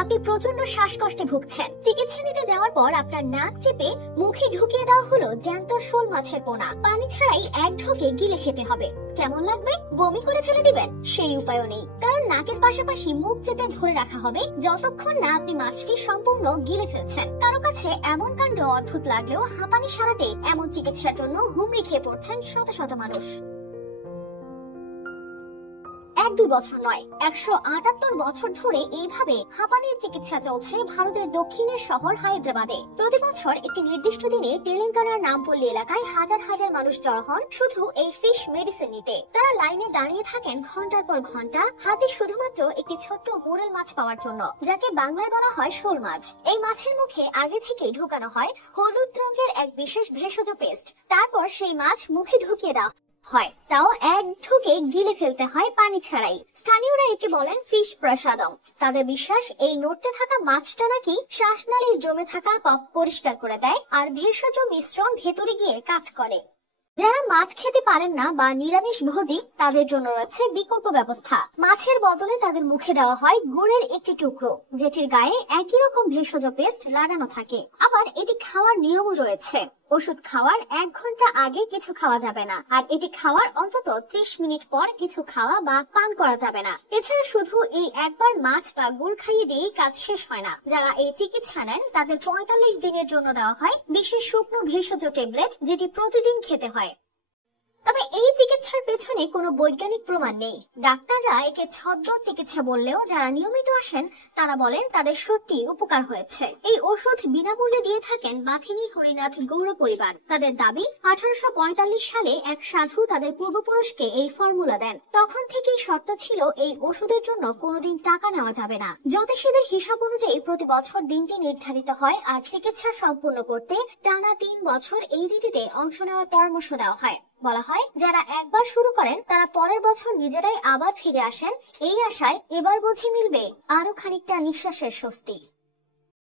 আপনি প্রচন্ড শ্বাসকষ্টে ভুগছেন। চিকিৎসা নিতে যাওয়ার পর আপনার নাক চেপে মুখে ঢুকিয়ে দেওয়া হলো জ্যান্ত শোল মাছের পোনা। পানি ছাড়াই এক ঢোকে গিলে খেতে হবে। কেমন লাগবে? বমি করে ফেলে দিবেন? সেই উপায়ও নেই, কারণ নাকের পাশাপাশি মুখ চেপে ধরে রাখা হবে যতক্ষণ না আপনি মাছটি সম্পূর্ণ গিলে ফেলছেন। কারো কাছে এমন কাণ্ড অদ্ভুত লাগলেও হাঁপানি সারাতে এমন চিকিৎসার জন্য হুমড়ি খেয়ে পড়ছেন শত শত মানুষ। 1-2 বছর নয়, 178 বছর ধরে এইভাবে হাঁপানির চিকিৎসা চলছে ভারতের দক্ষিণের শহর হায়দ্রাবাদে। প্রতি বছর একটি নির্দিষ্ট দিনে তেলেঙ্গানার নামপল্লী এলাকায় হাজার হাজার মানুষ জড়ো হন শুধু এই ফিশ মেডিসিন নিতে। তারা লাইনে দাঁড়িয়ে থাকেন ঘন্টার পর ঘন্টা, হাতে শুধুমাত্র একটি ছোট্ট মোরেল মাছ পাওয়ার জন্য, যাকে বাংলায় বলা হয় শোল মাছ। এই মাছের মুখে আগে থেকে ঢুকানো হয় হলুদ রঙের এক বিশেষ ভেষজ পেস্ট। তারপর সেই মাছ মুখে ঢুকিয়ে দেওয়া হয়, তাও এক ঢুকে গিলে ফেলতে হয় পানি ছাড়াই। স্থানীয়রা একে বলেন ফিশ প্রসাদম। তাদের বিশ্বাস এই নড়তে থাকা মাছটা নাকি শ্বাসনালীর জমে থাকা পাপ পরিষ্কার করে দেয় আর ভেষজ মিশ্রণ ভেতরে গিয়ে কাজ করে। যারা মাছ খেতে পারেন না বা নিরামিষ ভোজী, তাদের জন্য রয়েছে বিকল্প ব্যবস্থা। মাছের বদলে তাদের মুখে দেওয়া হয় গুড়ের একটি টুকরো, যেটির গায়ে একই রকম ভেষজ পেস্ট লাগানো থাকে। আবার এটি খাওয়ার নিয়মও রয়েছে। ওষুধ খাওয়ার 1 ঘন্টা আগে কিছু খাওয়া যাবে না, আর এটি খাওয়ার অন্তত 30 মিনিট পর কিছু খাওয়া বা পান করা যাবে না। এছাড়া শুধু এই একবার মাছ বা গুড় খাইয়ে দিয়েই কাজ শেষ হয় না। যারা এই চিকিৎসা নেন তাদের 45 দিনের জন্য দেওয়া হয় বিশেষ শুকনো ভেষজ ট্যাবলেট, যেটি প্রতিদিন খেতে হয়। তবে এই চিকিৎসার পেছনে কোনো বৈজ্ঞানিক প্রমাণ নেই। ডাক্তাররা একে ছদ্ম চিকিৎসা বললেও যারা নিয়মিত আসেন তারা বলেন তাদের সত্যি উপকার হয়েছে। এই ওষুধ বিনামূল্যে দিয়ে থাকেন বাথিনী হরিনাথ গৌড় পরিবার। তাদের দাবি 1845 সালে এক সাধু তাদের পূর্বপুরুষকে এই ফর্মুলা দেন। তখন থেকেই শর্ত ছিল এই ওষুধের জন্য কোনোদিন টাকা নেওয়া যাবে না। জ্যোতিষীদের হিসাব অনুযায়ী প্রতি বছর দিনটি নির্ধারিত হয় আর চিকিৎসা সম্পূর্ণ করতে টানা 3 বছর এই রীতিতে অংশ নেওয়ার পরামর্শ দেওয়া হয়। বলা হয় যারা একবার শুরু করেন তারা পরের বছর নিজেরাই আবার ফিরে আসেন, এই আশায় এবার বুঝি মিলবে আরো খানিকটা নিঃশ্বাসের স্বস্তি।